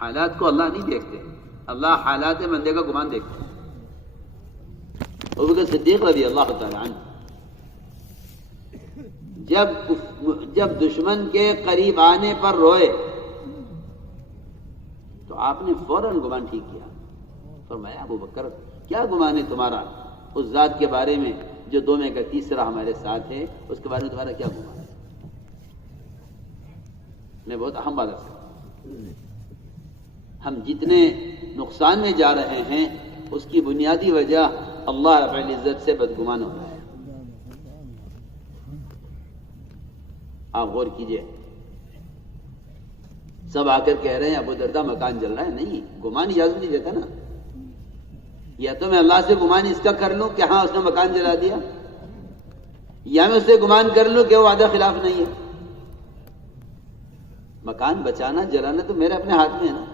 حالات کو اللہ نہیں دیکھتے، اللہ حالات بندے کا گمان دیکھتے ہیں۔ ابوبکر صدیق رضی اللہ تعالی عنہ جب دشمن کے قریب آنے پر روئے تو آپ نے فوراً گمان ٹھیک کیا، فرمایا ابوبکر کیا گمان ہے تمہارا اس ذات کے بارے میں جو دو میں کا تیسرا ہمارے ساتھ ہے، اس کے بارے میں تمہارا کیا گمان ہے؟ میں بہت اہم بات ہے، ہم جتنے نقصان میں جا رہے ہیں اس کی بنیادی وجہ اللہ رب العزت سے بدگمان ہو رہا ہے۔ آپ غور کیجئے، سب آ کر کہہ رہے ہیں ابو دردہ مکان جل رہا ہے، نہیں، گمان اجازت نہیں دیتا نا۔ یا تو میں اللہ سے گمان اس کا کر لوں کہ ہاں اس نے مکان جلا دیا، یا میں اس سے گمان کر لوں کہ وہ وعدہ خلاف نہیں ہے۔ مکان بچانا جلانا تو میرے اپنے ہاتھ میں ہے نا،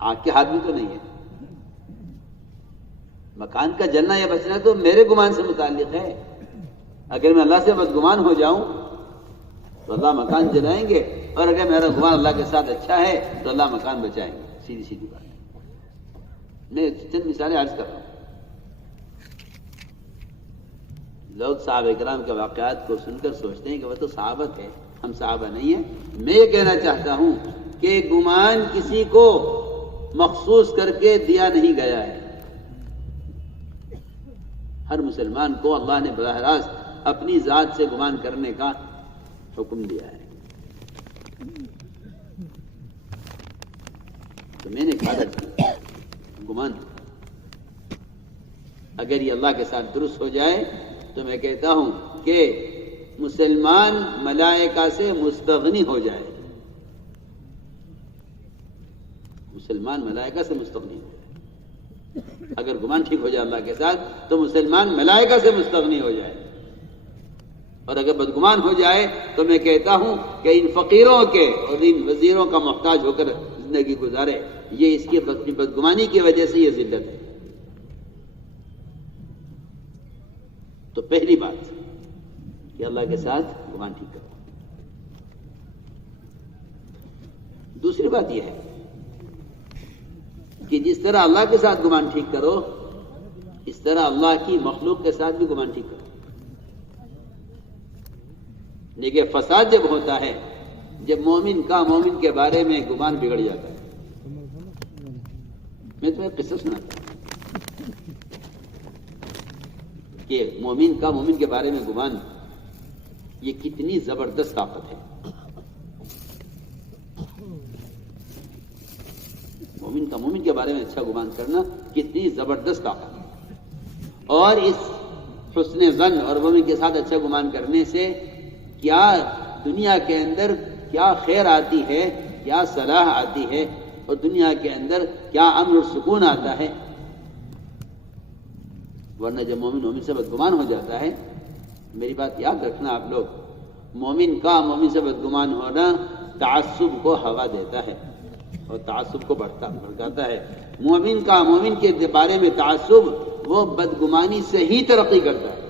آگ کے ہاتھ میں تو نہیں ہے۔ مکان کا جلنا یا بچنا تو میرے گمان سے متعلق ہے۔ اگر میں اللہ سے بدگمان ہو جاؤں تو اللہ مکان جلائیں گے، اور اگر میرا گمان اللہ کے ساتھ اچھا ہے تو اللہ مکان بچائیں گے۔ سیدھی سیدھی بات ہے۔ میں چند مثالیں عرض کر رہا ہوں۔ لوگ صحابہ کرام کے واقعات کو سن کر سوچتے ہیں کہ وہ تو صحابہ تھے، ہم صحابہ نہیں ہیں۔ میں یہ کہنا چاہتا ہوں کہ گمان کسی کو مخصوص کر کے دیا نہیں گیا ہے۔ ہر مسلمان کو اللہ نے براہ راست اپنی ذات سے گمان کرنے کا حکم دیا ہے۔ تو میں نے کہا گمان اگر یہ اللہ کے ساتھ درست ہو جائے تو میں کہتا ہوں کہ مسلمان ملائکہ سے مستغنی ہو جائے، مسلمان ملائکہ سے مستغنی ہو جائے۔ اگر گمان ٹھیک ہو جائے اللہ کے ساتھ تو مسلمان ملائکہ سے مستغنی ہو جائے، اور اگر بدگمان ہو جائے تو میں کہتا ہوں کہ ان فقیروں کے اور ان وزیروں کا محتاج ہو کر زندگی گزارے، یہ اس کی بدگمانی کی وجہ سے یہ ذلت ہے۔ تو پہلی بات کہ اللہ کے ساتھ گمان ٹھیک کرو۔ دوسری بات یہ ہے کہ جس طرح اللہ کے ساتھ گمان ٹھیک کرو، اس طرح اللہ کی مخلوق کے ساتھ بھی گمان ٹھیک کرو۔ دیکھیے فساد جب ہوتا ہے جب مومن کا مومن کے بارے میں گمان بگڑ جاتا ہے۔ میں تمہیں قصہ سناتا ہوں کہ مومن کا مومن کے بارے میں گمان یہ کتنی زبردست طاقت ہے۔ مومن کا مومن کے بارے میں اچھا گمان کرنا کتنی زبردست طاقت ہے، اور اس حسن ظن اور مومن کے ساتھ اچھا گمان کرنے سے کیا دنیا کے اندر کیا خیر آتی ہے، کیا صلاح آتی ہے، اور دنیا کے اندر کیا امن اور سکون آتا ہے۔ ورنہ جب مومن مومن سے بدگمان ہو جاتا ہے، میری بات یاد رکھنا آپ لوگ، مومن کا مومن سے بدگمان ہونا تعصب کو ہوا دیتا ہے اور تعصب کو بھڑکاتا ہے۔ مومن کا مومن کے بارے میں تعصب وہ بدگمانی سے ہی ترقی کرتا ہے۔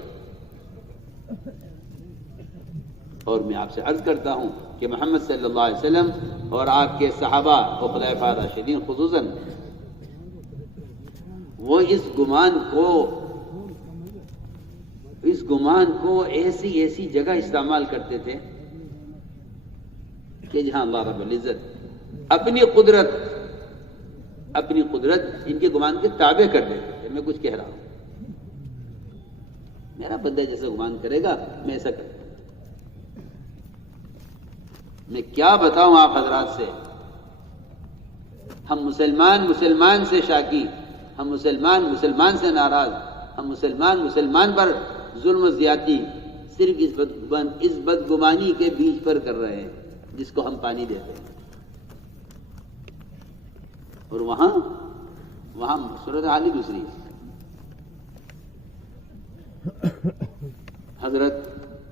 اور میں آپ سے عرض کرتا ہوں کہ محمد صلی اللہ علیہ وسلم اور آپ کے صحابہ و خلفاء راشدین خصوصاً وہ اس گمان کو ایسی جگہ استعمال کرتے تھے کہ جہاں اللہ رب العزت اپنی قدرت ان کے گمان کے تابع کر دیتے تھے۔ میں کچھ کہہ رہا ہوں، میرا بندہ جیسا گمان کرے گا میں ایسا کروں۔ میں کیا بتاؤں آپ حضرات سے، ہم مسلمان سے شاکی، ہم مسلمان سے ناراض، ہم مسلمان پر ظلم و زیادتی صرف اس بدگمانی کے بیچ پر کر رہے ہیں جس کو ہم پانی دیتے ہیں۔ اور وہاں صورتحال ہی دوسری ہے۔ حضرت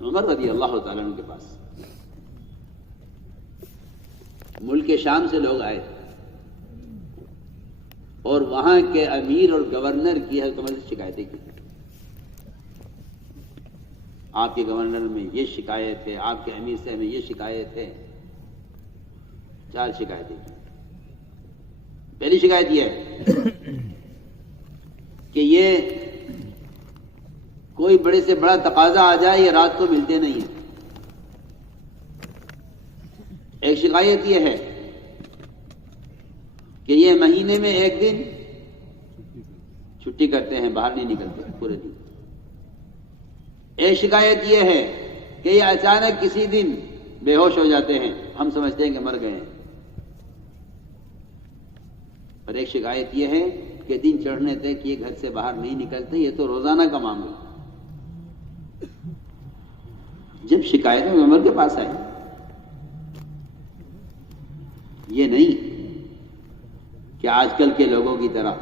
عمر رضی اللہ تعالیٰ عنہ کے پاس ملک شام سے لوگ آئے اور وہاں کے امیر اور گورنر کی حکومت سے شکایتیں کی۔ آپ کے گورنر میں یہ شکایت ہے، آپ کے امیر سے ہمیں یہ شکایت ہے۔ 4 شکایتیں کی۔ پہلی شکایت یہ ہے کہ یہ کوئی بڑے سے بڑا تقاضا آ جائے یہ رات کو ملتے نہیں ہیں۔ ایک شکایت یہ ہے کہ یہ مہینے میں ایک دن چھٹی کرتے ہیں، باہر نہیں نکلتے پورے دن۔ ایک شکایت یہ ہے کہ یہ اچانک کسی دن بے ہوش ہو جاتے ہیں، ہم سمجھتے ہیں کہ مر گئے ہیں۔ اور ایک شکایت یہ ہے کہ دن چڑھنے تک یہ گھر سے باہر نہیں نکلتے، یہ تو روزانہ کا معاملہ۔ جب شکایتیں عمر کے پاس آئی، یہ نہیں کہ آج کل کے لوگوں کی طرح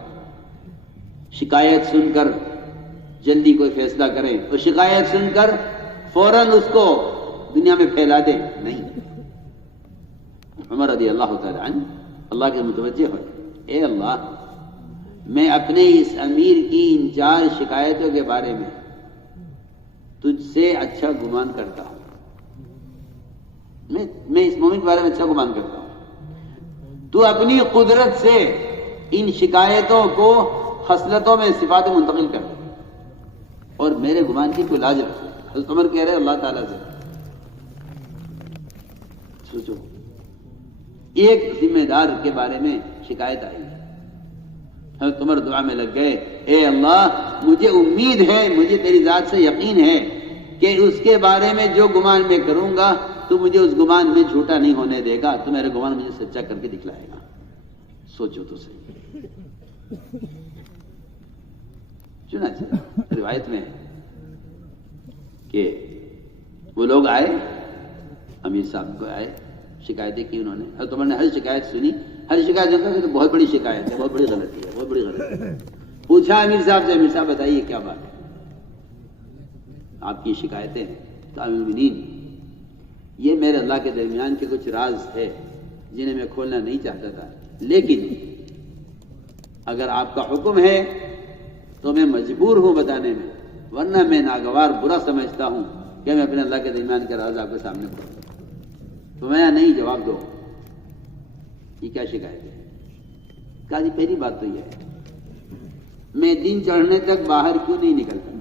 شکایت سن کر جلدی کوئی فیصلہ کریں اور شکایت سن کر فوراً اس کو دنیا میں پھیلا دیں، نہیں۔ عمر رضی اللہ تعالی عنہ اللہ کے متوجہ ہوئے، اے اللہ، میں اپنے اس امیر کی ان 4 شکایتوں کے بارے میں تجھ سے اچھا گمان کرتا ہوں، میں اس مومن کے بارے میں اچھا گمان کرتا ہوں۔ تو اپنی قدرت سے ان شکایتوں کو خصلتوں میں صفات منتقل کر دے اور میرے گمان کی کوئی لاج رکھو۔ حضرت عمر کہہ رہے اللہ تعالیٰ سے، سوچو، ایک ذمہ دار کے بارے میں شکایت آئی ہے۔ حضرت عمر دعا میں لگ گئے، اے اللہ، مجھے امید ہے، مجھے تیری ذات سے یقین ہے کہ اس کے بارے میں جو گمان میں کروں گا تو مجھے اس گمان میں جھوٹا نہیں ہونے دے گا، تو میرا گمان مجھے سچا کر کے دکھلائے گا۔ سوچو تو صحیح۔ چنانچہ روایت میں کہ وہ لوگ آئے، امیر صاحب کو آئے، شکایتیں کی انہوں نے۔ حضرت عمر نے ہر شکایت سنی، ہر شکایت سنتا کہ بہت بڑی شکایت ہے، بہت بڑی غلطی ہے، بہت بڑی غلطی ہے۔ پوچھا امیر صاحب سے، امیر صاحب بتائیے کیا بات ہے؟ آپ کی شکایتیں ہیں تو امیر المومنین، یہ میرے اللہ کے درمیان کے کچھ راز ہے جنہیں میں کھولنا نہیں چاہتا تھا، لیکن اگر آپ کا حکم ہے تو میں مجبور ہوں بتانے میں، ورنہ میں ناگوار برا سمجھتا ہوں کہ میں اپنے اللہ کے درمیان کے راز آپ کے سامنے کھولوں۔ تو میں نہیں، جواب دو، یہ کیا شکایت ہے؟ کہا جی پہلی بات تو یہ ہے، میں دن چڑھنے تک باہر کیوں نہیں نکلتا؟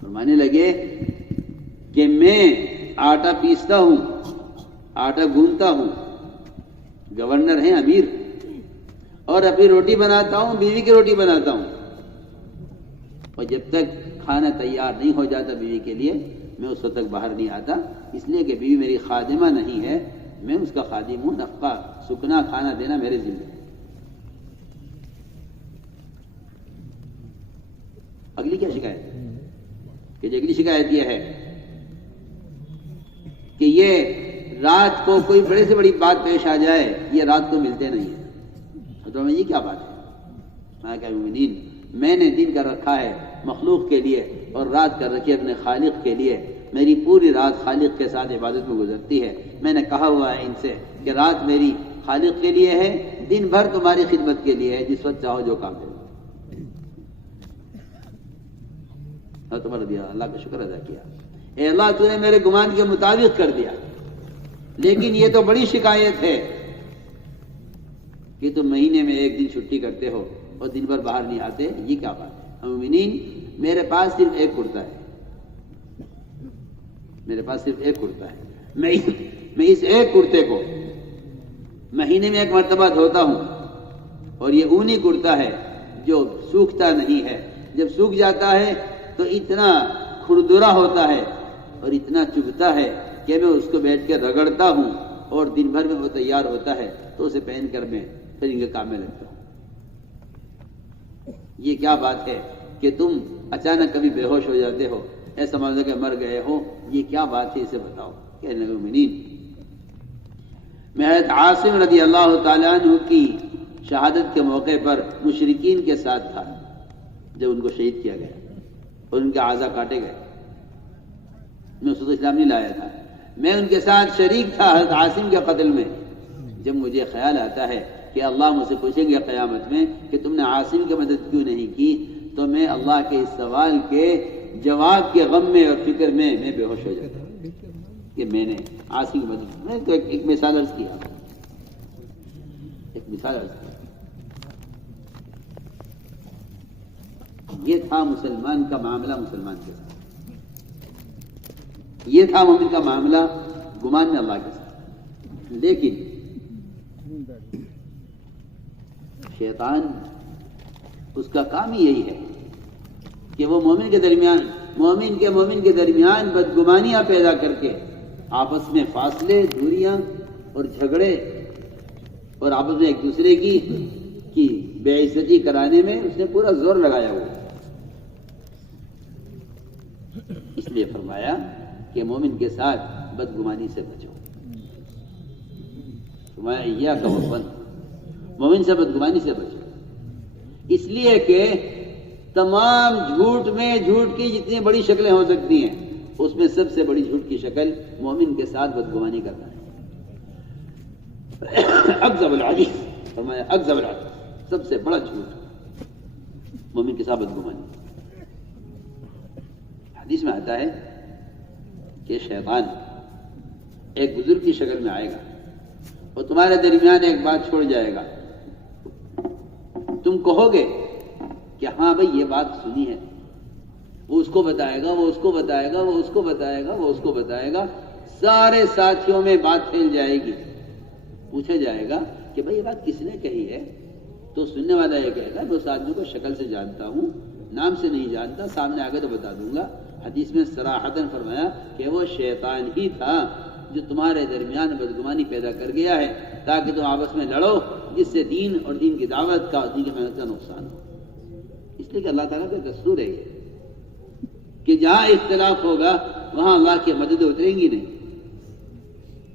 فرمانے لگے کہ میں آٹا پیستا ہوں، آٹا گوندتا ہوں، گورنر ہیں، امیر، اور اپنی روٹی بناتا ہوں، بیوی کی روٹی بناتا ہوں، اور جب تک کھانا تیار نہیں ہو جاتا بیوی کے لیے میں اس وقت تک باہر نہیں آتا، اس لیے کہ بیوی میری خادمہ نہیں ہے، میں اس کا خادم ہوں، نفقہ، سکنا، کھانا دینا میرے ذمہ ہے۔ اگلی کیا شکایت ہے؟ کہ اگلی شکایت یہ ہے کہ یہ رات کو کوئی بڑے سے بڑی بات پیش آ جائے، یہ رات کو ملتے نہیں ہیں۔ تو میں یہ کیا بات ہے؟ میں کہا مومنین، میں نے دن کر رکھا ہے مخلوق کے لیے اور رات کر رکھی ہے اپنے خالق کے لیے، میری پوری رات خالق کے ساتھ عبادت میں گزرتی ہے۔ میں نے کہا ہوا ہے ان سے کہ رات میری خالق کے لیے ہے، دن بھر تمہاری خدمت کے لیے ہے، جس وقت چاہو جو کام کرو۔ تمہارا دیا، اللہ کا شکر ادا کیا، اے اللہ تو نے میرے گمان کے مطابق کر دیا، لیکن یہ تو بڑی شکایت ہے کہ تم مہینے میں ایک دن چھٹی کرتے ہو اور دن بھر باہر نہیں آتے، یہ کیا بات ہے؟ مومنین، میرے پاس صرف ایک کرتا ہے، میرے پاس صرف ایک کرتا ہے، میں اس ایک کرتے کو مہینے میں ایک مرتبہ دھوتا ہوں، اور یہ اونی کرتا ہے جو سوکھتا نہیں ہے، جب سوکھ جاتا ہے تو اتنا کھردرا ہوتا ہے اور اتنا چبھتا ہے کہ میں اس کو بیٹھ کے رگڑتا ہوں، اور دن بھر میں وہ تیار ہوتا ہے تو اسے پہن کر میں پھر ان کے کام میں لگتا ہوں۔ یہ کیا بات ہے کہ تم اچانک کبھی بے ہوش ہو جاتے ہو، ایسا سمجھو کہ مر گئے ہو، یہ کیا بات ہے، اسے بتاؤ۔ کہنے لگے مومنین، میں حضرت عاصم رضی اللہ تعالیٰ عنہ کی شہادت کے موقع پر مشرکین کے ساتھ تھا جب ان کو شہید کیا گیا اور ان کے اعضاء کاٹے گئے۔ میں اس وقت اسلام نہیں لایا تھا، میں ان کے ساتھ شریک تھا حضرت عاصم کے قتل میں۔ جب مجھے خیال آتا ہے کہ اللہ مجھ سے پوچھیں گے قیامت میں کہ تم نے عاصم کی مدد کیوں نہیں کی، تو میں اللہ کے اس سوال کے جواب کے غم میں اور فکر میں بے ہوش ہو جاتا ہوں۔ کہ میں نے عاصی کی مدد، میں تو ایک مثال عرض کیا، ایک مثال عرض کیا. یہ تھا مسلمان کا معاملہ مسلمان کے ساتھ، یہ تھا مومن کا معاملہ گمان میں اللہ کے ساتھ. لیکن شیطان اس کا کام ہی یہی ہے کہ وہ مومن کے درمیان بدگمانیاں پیدا کر کے آپس میں فاصلے، دوریاں اور جھگڑے اور آپس میں ایک دوسرے کی بے عزتی کرانے میں اس نے پورا زور لگایا ہوا. اس لیے فرمایا کہ مومن کے ساتھ بدگمانی سے بچو. فرمایا ایاک والظن، مومن سے بدگمانی سے بچو. اس لیے کہ تمام جھوٹ میں جھوٹ کی جتنی بڑی شکلیں ہو سکتی ہیں، اس میں سب سے بڑی جھوٹ کی شکل مومن کے ساتھ بدگمانی کرنا ہے. اکذب الحدیث، فرمایا اکذب الحدیث، سب سے بڑا جھوٹ مومن کے ساتھ بدگمانی. حدیث میں آتا ہے کہ شیطان ایک بزرگ کی شکل میں آئے گا اور تمہارے درمیان ایک بات چھوڑ جائے گا. تم کہو گے کہ ہاں بھئی یہ بات سنی ہے، وہ اس کو بتائے گا، وہ اس کو بتائے گا، وہ اس کو بتائے گا، وہ اس کو بتائے گا. سارے ساتھیوں میں بات پھیل جائے گی. پوچھا جائے گا کہ بھئی یہ بات کس نے کہی ہے؟ تو سننے والا یہ کہے گا میں اس آدمی کو شکل سے جانتا ہوں، نام سے نہیں جانتا، سامنے آگے تو بتا دوں گا. حدیث میں صراحتاً فرمایا کہ وہ شیطان ہی تھا جو تمہارے درمیان بدگمانی پیدا کر گیا ہے تاکہ تم آپس میں لڑو، جس سے دین اور دین کی دعوت کا اور دین کی محنت کا نقصان ہو. اس لیے کہ اللہ تعالیٰ کا دستور ہے یہ کہ جہاں اختلاف ہوگا وہاں اللہ کی مدد اتریں گی نہیں،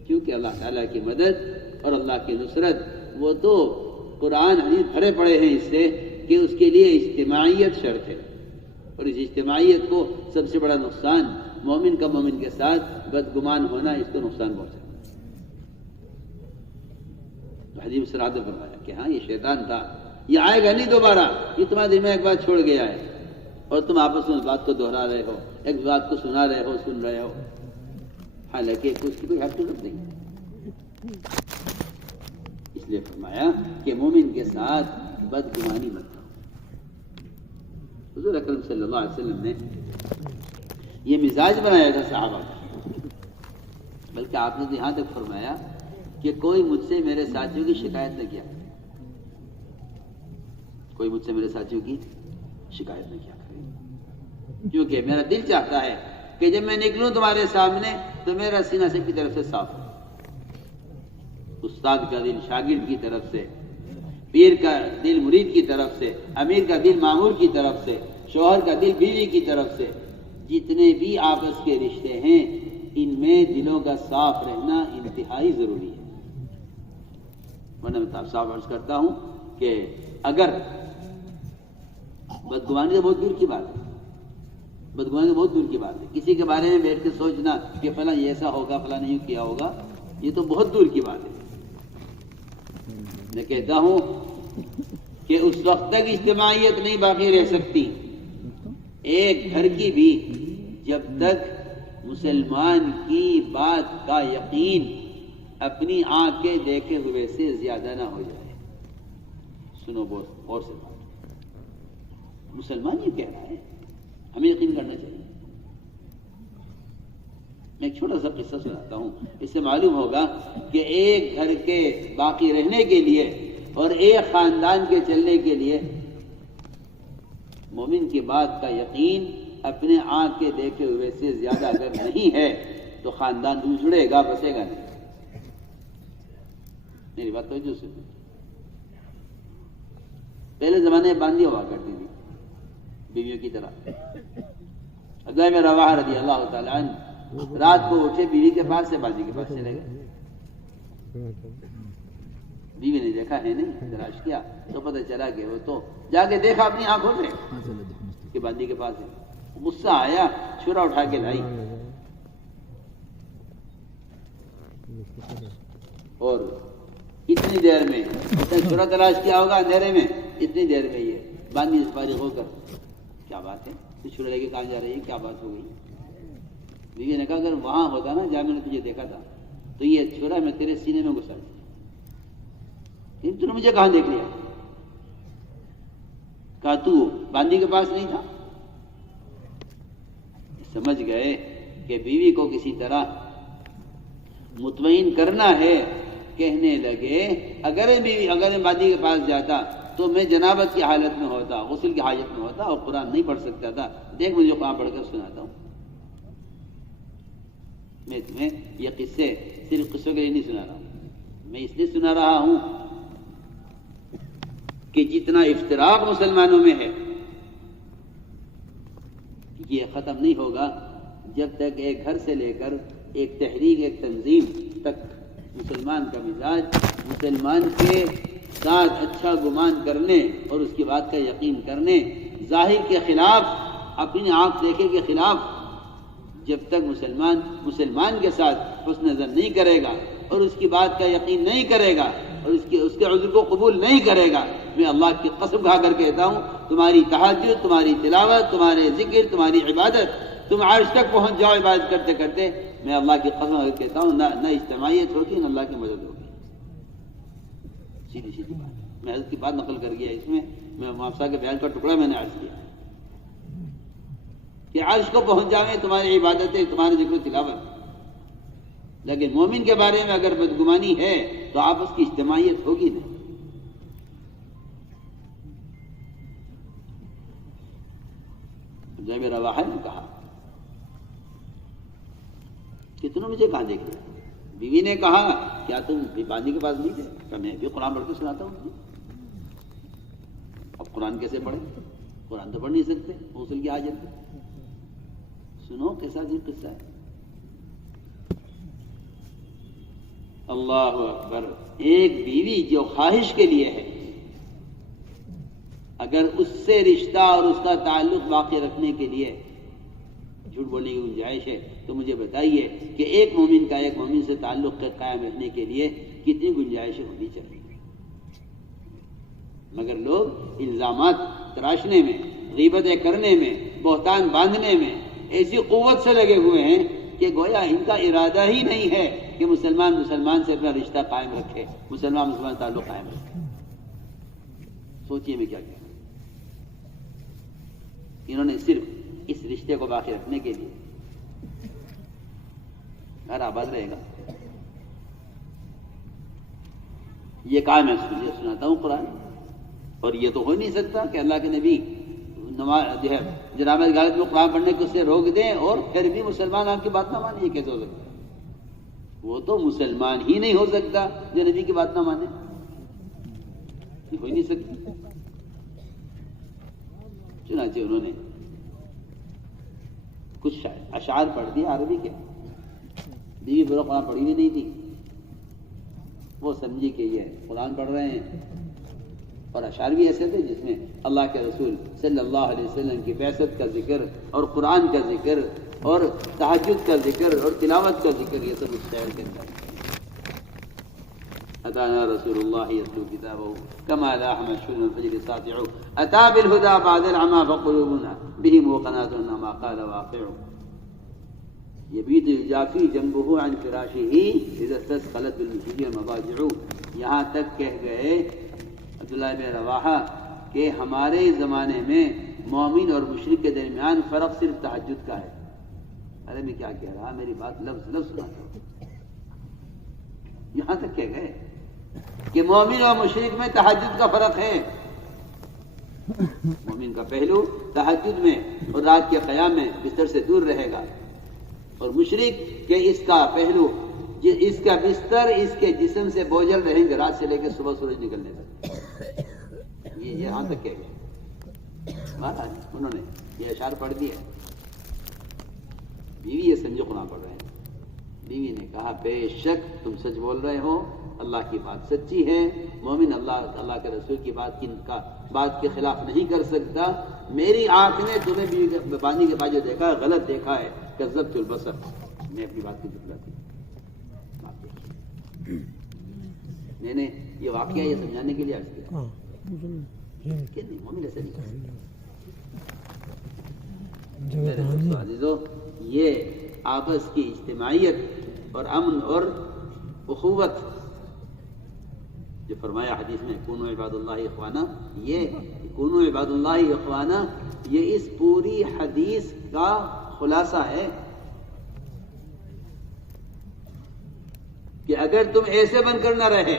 کیونکہ اللہ تعالیٰ کی مدد اور اللہ کی نصرت وہ تو قرآن حدیث بھرے پڑے ہیں اس سے کہ اس کے لیے اجتماعیت شرط ہے. اور اس اجتماعیت کو سب سے بڑا نقصان مومن کا مومن کے ساتھ بدگمان ہونا، اس کو نقصان پہنچا. حدیث صراحت نے فرمایا کہ ہاں یہ شیطان تھا، یہ آئے گا نہیں دوبارہ، یہ تمہارے دل میں ایک بات چھوڑ گیا ہے اور تم آپس میں اس بات کو دہرا رہے ہو، ایک بات کو سنا رہے ہو، سن رہے ہو، حالانکہ اس کی کوئی حقیقت نہیں. اس لیے فرمایا کہ مومن کے ساتھ بدگمانی مت کرو. حضور اکرم صلی اللہ علیہ وسلم نے یہ مزاج بنایا تھا صحابہ کا، بلکہ آپ نے یہاں تک فرمایا کہ کوئی مجھ سے میرے ساتھیوں کی شکایت نہ کیا، کوئی مجھ سے میرے ساتھیوں کی شکایت نہ کیا کرے، کیونکہ میرا دل چاہتا ہے کہ جب میں نکلوں تمہارے سامنے تو میرا سینہ سب کی طرف سے صاف ہو. استاد کا دل شاگرد کی طرف سے، پیر کا دل مرید کی طرف سے، امیر کا دل مامور کی طرف سے، شوہر کا دل بیوی کی طرف سے، جتنے بھی آپس کے رشتے ہیں ان میں دلوں کا صاف رہنا انتہائی ضروری ہے. ورنہ میں صاف عرض کرتا ہوں کہ اگر بدگمانی تو بہت دور کی بات ہے، بدگمانی تو بہت دور کی بات ہے، کسی کے بارے میں بیٹھ کے سوچنا کہ فلاں یہ ایسا ہوگا، فلاں نہیں کیا ہوگا، یہ تو بہت دور کی بات ہے. میں کہتا ہوں کہ اس وقت تک اجتماعیت نہیں باقی رہ سکتی ایک گھر کی بھی جب تک مسلمان کی بات کا یقین اپنی آنکھیں دیکھے ہوئے سے زیادہ نہ ہو جائے. سنو بہت غور سے بات، مسلمان یہ کہہ رہا ہے، ہمیں یقین کرنا چاہیے. میں ایک چھوٹا سا قصہ سناتا ہوں، اس سے معلوم ہوگا کہ ایک گھر کے باقی رہنے کے لیے اور ایک خاندان کے چلنے کے لیے مومن کی بات کا یقین اپنے آنکھ کے دیکھے ہوئے سے زیادہ اگر نہیں ہے تو خاندان اجڑے گا، بسے گا نہیں. میری بات توجہ سے، پہلے زمانے میں باندھی ہوا کرتی تھی بیویوں کی طرح. عبداللہ بن رواحہ رضی اللہ تعالیٰ عنہ رات کو اٹھے، بیوی کے پاس سے باندھی کے پاس چلے گئے. بیوی نے دیکھا ہے نہیں، تلاش کیا تو پتہ چلا کہ وہ تو جا کے دیکھا اپنی آنکھوں سے کہ باندھی کے پاس ہے. غصہ آیا، چھرا اٹھا کے لائی اور اتنی دیر میں چھرا تلاش کیا ہوگا اندھیرے میں، اتنی دیر میں یہ باندھی سے فارغ ہو کر کیا بات ہے، چھرا لے کے کہاں جا رہی ہے، کیا بات ہو گئی. بیوی نے کہا اگر وہاں ہوتا نا جہاں میں نے تجھے دیکھا تھا تو یہ چھوڑا میں تیرے سینے میں گھسا دیتا، تو نے مجھے کہاں دیکھ لیا؟ کہا تو باندی کے پاس نہیں تھا؟ سمجھ گئے کہ بیوی کو کسی طرح مطمئن کرنا ہے. کہنے لگے اگر میں باندی کے پاس جاتا تو میں جنابت کی حالت میں ہوتا، غسل کی حاجت میں ہوتا اور قرآن نہیں پڑھ سکتا تھا. دیکھ مجھے قرآن پڑھ کر سناتا ہوں. میں تمہیں یہ قصے صرف قصوں کے لیے نہیں سنا رہا ہوں، میں اس لیے سنا رہا ہوں کہ جتنا افتراق مسلمانوں میں ہے یہ ختم نہیں ہوگا جب تک ایک گھر سے لے کر ایک تحریک، ایک تنظیم تک مسلمان کا مزاج مسلمان کے ساتھ اچھا گمان کرنے اور اس کی بات کا یقین کرنے، ظاہر کے خلاف، اپنی آنکھ دیکھے کے خلاف، جب تک مسلمان کے ساتھ حسن نظر نہیں کرے گا اور اس کی بات کا یقین نہیں کرے گا اور اس کے عذر کو قبول نہیں کرے گا، میں اللہ کی قسم کھا کر کہتا ہوں تمہاری تہجد، تمہاری تلاوت، تمہارے ذکر، تمہاری عبادت، تم عرش تک پہنچ جاؤ عبادت کرتے کرتے، میں اللہ کی قسم کھا کر کہتا ہوں نہ اجتماعیت ہوگی نہ اللہ کی مدد ہوگی. سیدھی سیدھی بات، میں حضرت کی بات نقل کر گیا اس میں معافصہ کے بیان کا ٹکڑا میں نے عرض کیا کہ عرش کو پہنچ جاویں تمہاری عبادتیں، تمہارے ذکر و تلاوت. لیکن مومن کے بارے میں اگر بدگمانی ہے تو آپس کی اجتماعیت ہوگی نہیں. جب رواحہ نے کہا کہ تم نے مجھے کہاں دیکھ لیا؟ بیوی نے کہا کیا تم باندی کے پاس نہیں تھے؟ کہ میں بھی قرآن پڑھ کے سناتا ہوں. اب قرآن کیسے پڑھیں؟ قرآن تو پڑھ نہیں سکتے، غسل کی حاجت. سنو کیسا عجیب قصہ ہے. اللہ اکبر. ایک بیوی جو خواہش کے لیے ہے، اگر اس سے رشتہ اور اس کا تعلق باقی رکھنے کے لیے جھوٹ بولنے کی گنجائش ہے تو مجھے بتائیے کہ ایک مومن کا ایک مومن سے تعلق قائم رکھنے کے لیے کتنی گنجائشیں ہونی چاہیے. مگر لوگ الزامات تراشنے میں، غیبتیں کرنے میں، بہتان باندھنے میں ایسی قوت سے لگے ہوئے ہیں کہ گویا ان کا ارادہ ہی نہیں ہے کہ مسلمان سے اپنا رشتہ قائم رکھے، مسلمان تعلق قائم رکھے. سوچئے میں کیا کہہ رہا ہوں. انہوں نے صرف اس رشتے کو باقی رکھنے کے لیے گھر آباد رہے گا. یہ کہا میں سناتا ہوں قرآن، اور یہ تو ہو نہیں سکتا کہ اللہ کے نبی نماز جو ہے جنابت غالب میں قرآن پڑھنے کو اسے روک دیں اور پھر بھی مسلمان آپ کی بات نہ مانے. یہ کیسے ہو سکتا؟ وہ تو مسلمان ہی نہیں ہو سکتا جو نبی کی بات نہ مانے. یہ ہو ہی نہیں سکتی. چنانچہ انہوں نے کچھ اشعار پڑھ دیے عربی کے. بیوی پورا قرآن پڑھی بھی نہیں تھی. وہ سمجھی کہ یہ قرآن پڑھ رہے ہیں، اور اشعار بھی ایسے تھے جس میں اللہ کے رسول صلی اللہ علیہ وسلم کی بعثت کا ذکر اور قرآن کا ذکر اور تہجد کا ذکر اور تلاوت کا ذکر، یہ سب اس شعر کے اندر. اتانا رسول اللہ یتلو کتابہ کما لاح مشہور الفجر ساطع اتا بالہدى بعد العمى فقلوبنا به موقنات انما قال واقع. یبیت الجافی جنبہ عن فراشہ اذا استثقلت بالمشرکین مضاجع. یہاں تک کہہ گئے عبداللہ بن رواحہ کہ ہمارے زمانے میں مومن اور مشرک کے درمیان فرق صرف تہجد کا ہے. ارے میں کیا کہہ رہا، میری بات لفظ لفظ سناتا ہوں. یہاں تک کہہ گئے کہ مومن اور مشرک میں تہجد کا فرق ہے. مومن کا پہلو تہجد میں اور رات کے قیام میں بستر سے دور رہے گا، اور مشرک کہ اس کا پہلو، اس کا بستر اس کے جسم سے بوجھل رہیں گے رات سے لے کے صبح سورج نکلنے تک. یہ یہاں تک کہہ گئے. انہوں نے یہ اشعار پڑھ دیا. بیوی یہ سمجھو قرآن پڑھ رہے ہیں. بیوی نے کہا بے شک تم سچ بول رہے ہو، اللہ کی بات سچی ہے. مومن اللہ کے رسول کی بات کے خلاف نہیں کر سکتا. میری آنکھ نے تمہیں بیوی باندھی کے پاس جو دیکھا ہے غلط دیکھا ہے. کذبت البصر، میں اپنی بات کی جھٹلاتی. میں نے یہ واقعہ یہ سمجھانے کے لیے عرض کیا کہ نہیں، مومن ایسے نہیں. عزیزو، یہ آپس کی اجتماعیت اور امن اور اخوت، جو فرمایا حدیث میں کونوا عباد اللہ اخوانا، یہ کونوا عباد اللہ اخوانا یہ اس پوری حدیث کا خلاصہ ہے کہ اگر تم ایسے بن کر نہ رہے،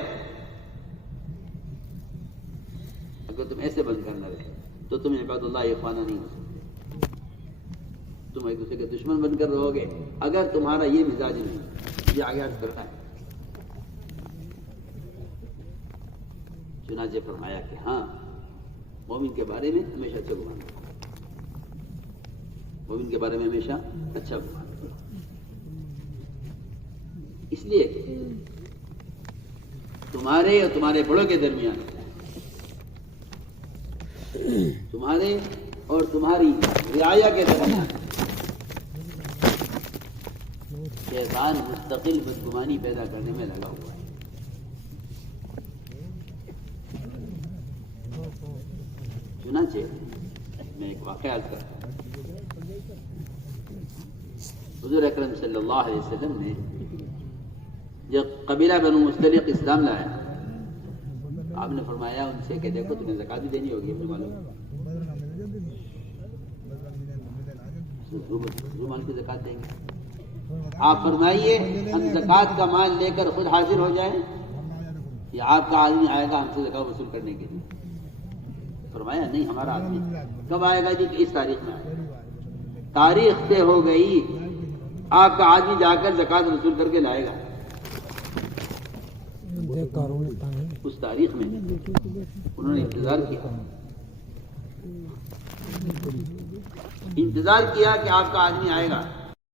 اگر تم ایسے بن کر نہ رہے تو تم عباد اللہ اخوانا نہیں ہو سکتے، تم ایک دوسرے کے دشمن بن کر رہو گے اگر تمہارا یہ مزاج نہیں، یہ آگے عرض کرنا ہے۔ چنانچہ فرمایا کہ ہاں مومن کے بارے میں ہمیشہ اچھا گمان کرو، مومن کے بارے میں ہمیشہ اچھا گمان کرو، اس لیے تمہارے اور تمہارے بڑوں کے درمیان، تمہارے اور تمہاری رعایا کے درمیان شیطان مستقل بدگمانی پیدا کرنے میں لگا ہوا ہے۔ چنانچہ میں ایک واقعہ عرض کرتا ہوں۔ حضور اکرم صلی اللہ علیہ وسلم نے جب قبیلہ بنو مستلق اسلام لایا، آپ نے فرمایا ان سے کہ دیکھو تمہیں زکات بھی دینی ہوگی، اپنے معلوم مال کی زکات دیں گے، آپ فرمائیے ہم زکات کا مال لے کر خود حاضر ہو جائیں یا آپ کا آدمی آئے گا ہم سے زکات وصول کرنے کے لیے؟ فرمایا نہیں، ہمارا آدمی کب آئے گا جی؟ کہ اس تاریخ میں آئے گا، تاریخ طے ہو گئی، آپ کا آدمی جا کر زکات وصول کر کے لائے گا۔ اس تاریخ میں انہوں نے انتظار کیا کہ آپ کا آدمی آئے گا،